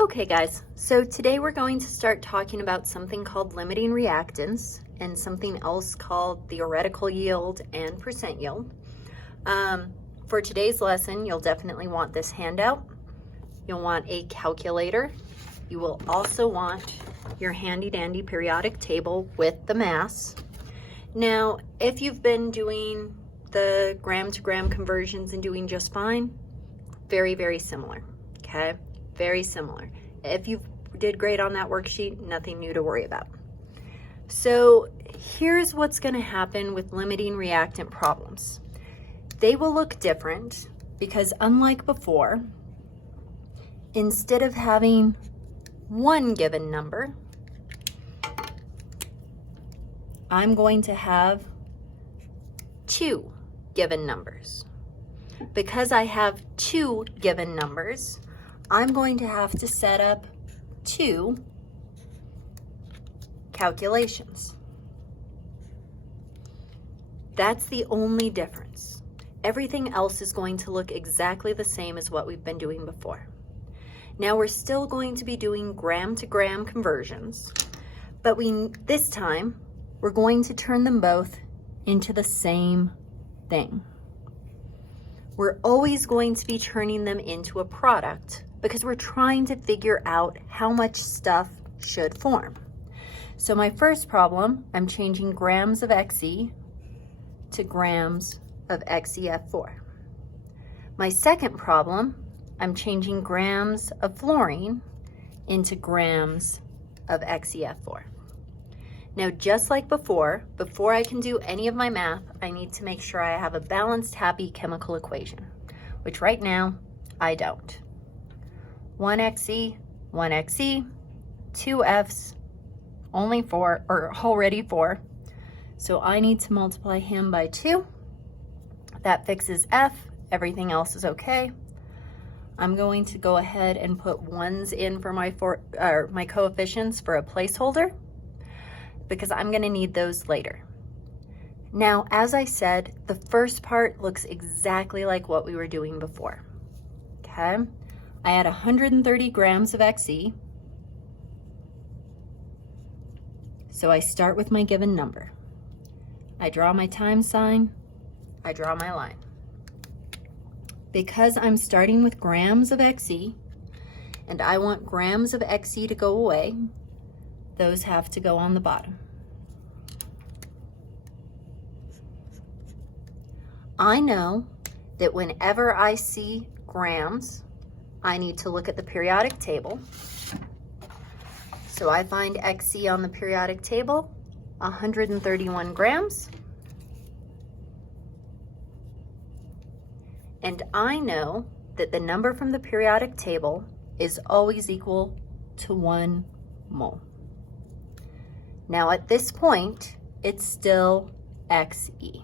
Okay guys, so today we're going to start talking about something called limiting reactants and something else called theoretical yield and percent yield. For today's lesson, you'll definitely want this handout. You'll want a calculator. You will also want your handy dandy periodic table with the mass. Now, if you've been doing the gram to gram conversions and doing just fine, very, very similar, okay? Very similar. If you did great on that worksheet, nothing new to worry about. So here's what's going to happen with limiting reactant problems. They will look different because unlike before, instead of having one given number, I'm going to have two given numbers. Because I have two given numbers, I'm going to have to set up two calculations. That's the only difference. Everything else is going to look exactly the same as what we've been doing before. Now we're still going to be doing gram to gram conversions, but this time we're going to turn them both into the same thing. We're always going to be turning them into a product because we're trying to figure out how much stuff should form. So my first problem, I'm changing grams of Xe to grams of XeF4. My second problem, I'm changing grams of fluorine into grams of XeF4. Now, just like before I can do any of my math, I need to make sure I have a balanced, happy chemical equation, which right now I don't. 1Xe, 1Xe, 2 F's, only 4, or already 4. So I need to multiply him by 2. That fixes F, everything else is okay. I'm going to go ahead and put 1s in for my coefficients for a placeholder because I'm going to need those later. Now, as I said, the first part looks exactly like what we were doing before. Okay? I had 130 grams of Xe. So I start with my given number. I draw my times sign. I draw my line. Because I'm starting with grams of Xe, and I want grams of Xe to go away, those have to go on the bottom. I know that whenever I see grams, I need to look at the periodic table. So I find Xe on the periodic table, 131 grams. And I know that the number from the periodic table is always equal to 1 mole. Now at this point, it's still Xe.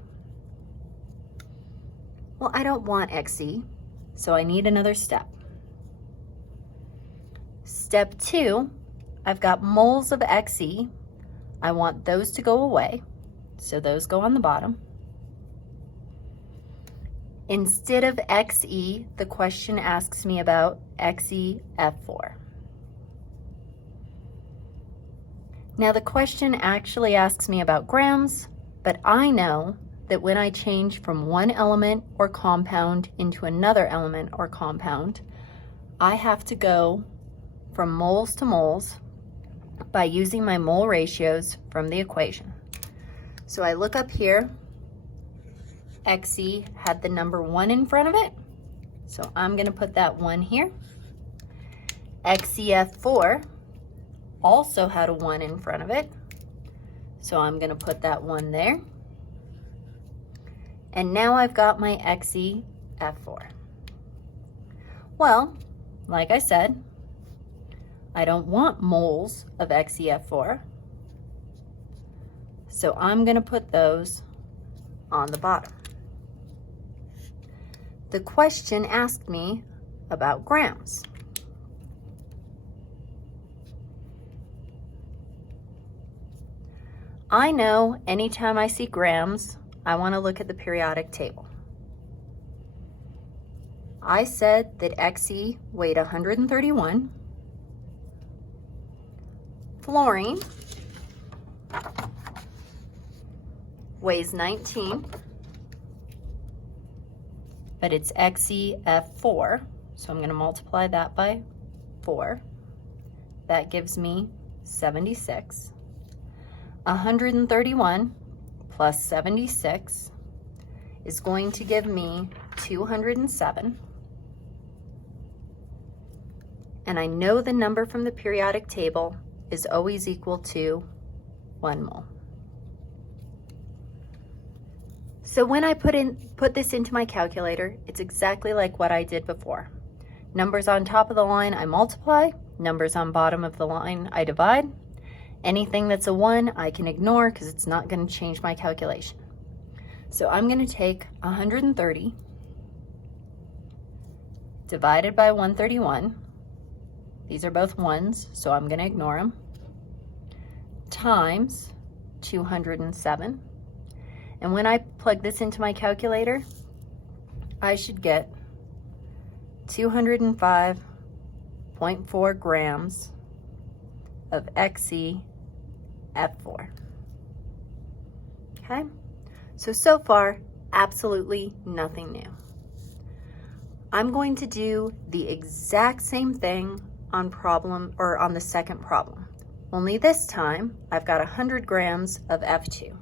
Well, I don't want Xe, so I need another step. Step 2, I've got moles of Xe. I want those to go away, so those go on the bottom. Instead of Xe, the question asks me about XeF4. Now the question actually asks me about grams, but I know that when I change from one element or compound into another element or compound, I have to go from moles to moles by using my mole ratios from the equation. So I look up here, Xe had the number 1 in front of it, so I'm going to put that 1 here. XeF4 also had a 1 in front of it, so I'm going to put that 1 there. And now I've got my XeF4. Well, like I said, I don't want moles of XeF4, so I'm going to put those on the bottom. The question asked me about grams. I know anytime I see grams, I want to look at the periodic table. I said that Xe weighed 131 Fluorine weighs 19, but it's XeF4, so I'm going to multiply that by 4. That gives me 76. 131 plus 76 is going to give me 207. And I know the number from the periodic table is always equal to 1 mole. So when I put this into my calculator, it's exactly like what I did before. Numbers on top of the line I multiply, numbers on bottom of the line I divide. Anything that's a 1 I can ignore because it's not going to change my calculation. So I'm going to take 130 divided by 131. These are both 1s, so I'm going to ignore them. Times 207. And when I plug this into my calculator, I should get 205.4 grams of XeF4. Okay, so far, absolutely nothing new. I'm going to do the exact same thing on the second problem. Only this time, I've got 100 grams of F2.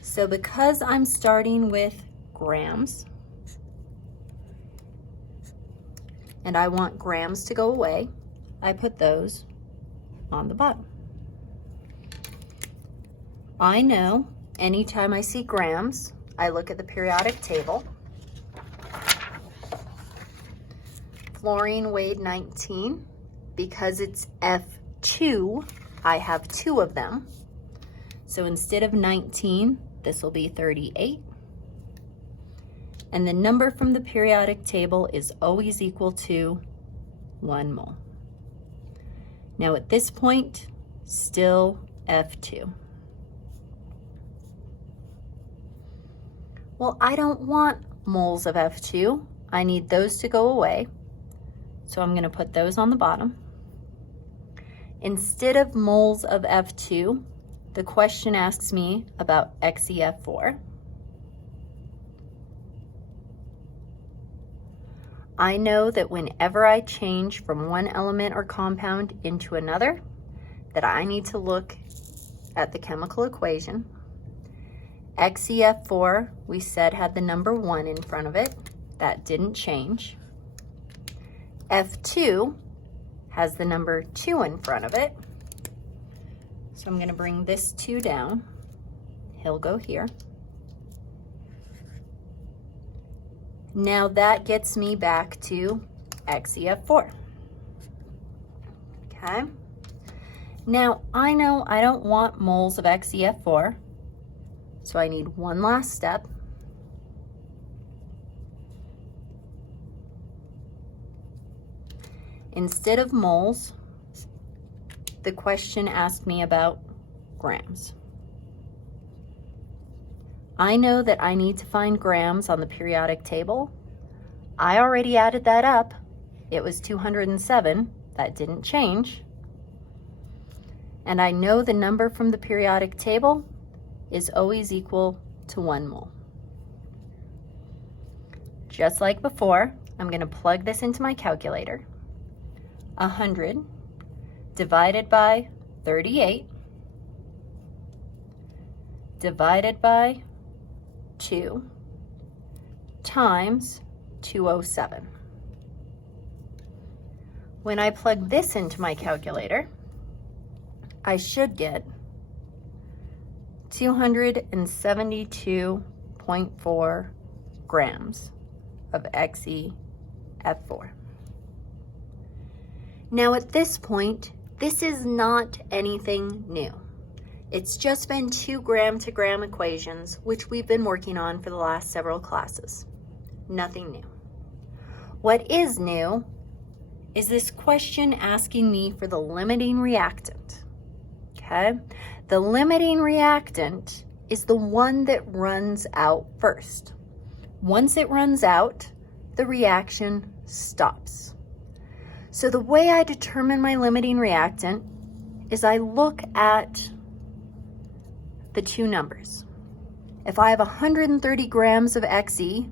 So because I'm starting with grams, and I want grams to go away, I put those on the bottom. I know anytime I see grams, I look at the periodic table. Fluorine weighed 19. Because it's F2, I have 2 of them. So instead of 19, this will be 38. And the number from the periodic table is always equal to 1 mole. Now at this point, still F2. Well, I don't want moles of F2. I need those to go away. So I'm going to put those on the bottom. Instead of moles of F2, the question asks me about XeF4. I know that whenever I change from one element or compound into another, that I need to look at the chemical equation. XeF4, we said, had the number 1 in front of it. That didn't change. F2 has the number 2 in front of it. So I'm going to bring this 2 down. He'll go here. Now that gets me back to XeF4. Okay. Now I know I don't want moles of XeF4, so I need one last step. Instead of moles, the question asked me about grams. I know that I need to find grams on the periodic table. I already added that up. It was 207. That didn't change. And I know the number from the periodic table is always equal to 1 mole. Just like before, I'm going to plug this into my calculator. 100 divided by 38 divided by 2 times 207. When I plug this into my calculator, I should get 272.4 grams of XeF4. Now at this point, this is not anything new. It's just been 2 gram-to-gram equations, which we've been working on for the last several classes. Nothing new. What is new is this question asking me for the limiting reactant. Okay? The limiting reactant is the one that runs out first. Once it runs out, the reaction stops. So the way I determine my limiting reactant is I look at the two numbers. If I have 130 grams of Xe,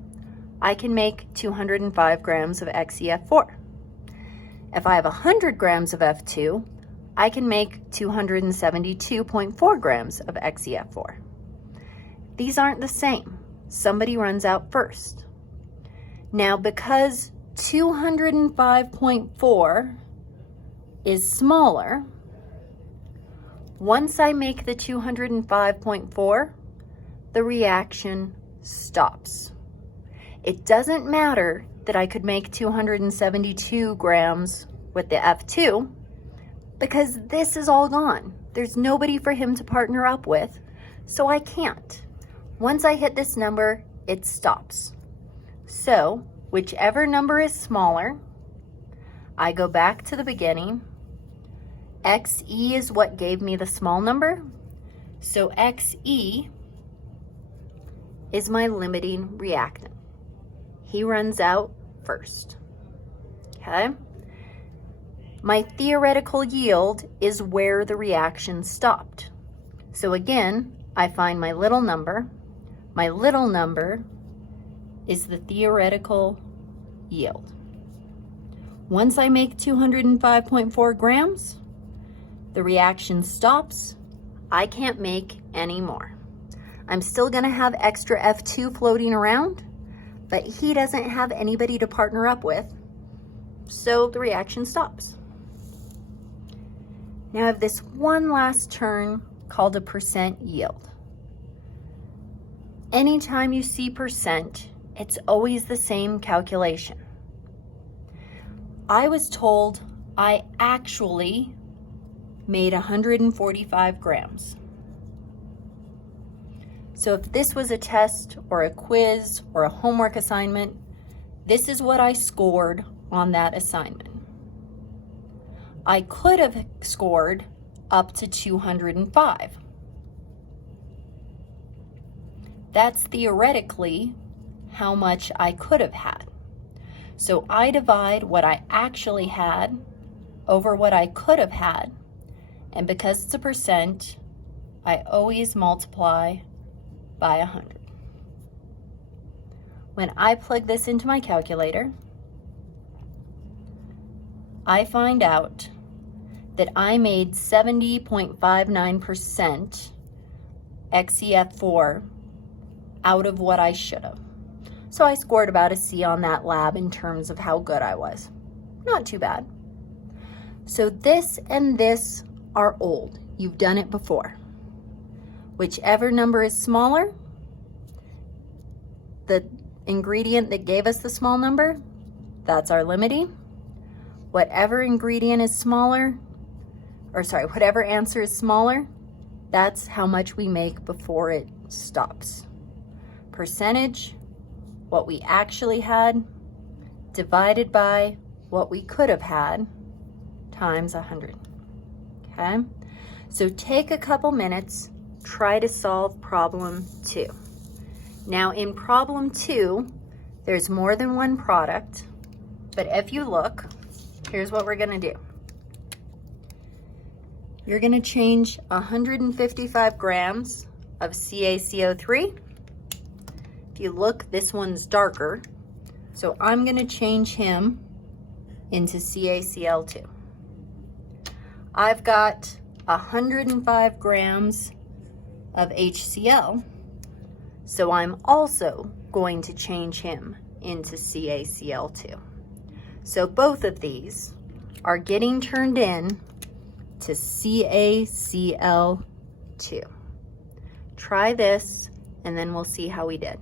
I can make 205 grams of XeF4. If I have 100 grams of F2, I can make 272.4 grams of XeF4. These aren't the same. Somebody runs out first. Now, because 205.4 is smaller, once I make the 205.4, the reaction stops. It doesn't matter that I could make 272 grams with the F2 because this is all gone. There's nobody for him to partner up with, so I can't. Once I hit this number, it stops. So, whichever number is smaller, I go back to the beginning. Xe is what gave me the small number, so Xe is my limiting reactant. He runs out first, okay? My theoretical yield is where the reaction stopped. So again, I find my little number. My little number is the theoretical yield. Once I make 205.4 grams, the reaction stops. I can't make any more. I'm still gonna have extra F2 floating around, but he doesn't have anybody to partner up with, so the reaction stops. Now I have this one last term called a percent yield. Anytime you see percent, it's always the same calculation. I was told I actually made 145 grams. So if this was a test or a quiz or a homework assignment, this is what I scored on that assignment. I could have scored up to 205. That's theoretically how much I could have had. So I divide what I actually had over what I could have had, and because it's a percent, I always multiply by 100. When I plug this into my calculator, I find out that I made 70.59% XeF4 out of what I should have. So I scored about a C on that lab in terms of how good I was. Not too bad. So this and this are old. You've done it before. Whichever number is smaller, the ingredient that gave us the small number, that's our limiting. Whatever ingredient is smaller, whatever answer is smaller, that's how much we make before it stops. Percentage, what we actually had, divided by what we could have had, times 100, okay? So take a couple minutes, try to solve problem 2. Now in problem 2, there's more than one product, but if you look, here's what we're gonna do. You're gonna change 155 grams of CaCO3. If you look, this one's darker, so I'm gonna change him into CaCl2. I've got 105 grams of HCl, so I'm also going to change him into CaCl2. So both of these are getting turned in to CaCl2. Try this, and then we'll see how we did.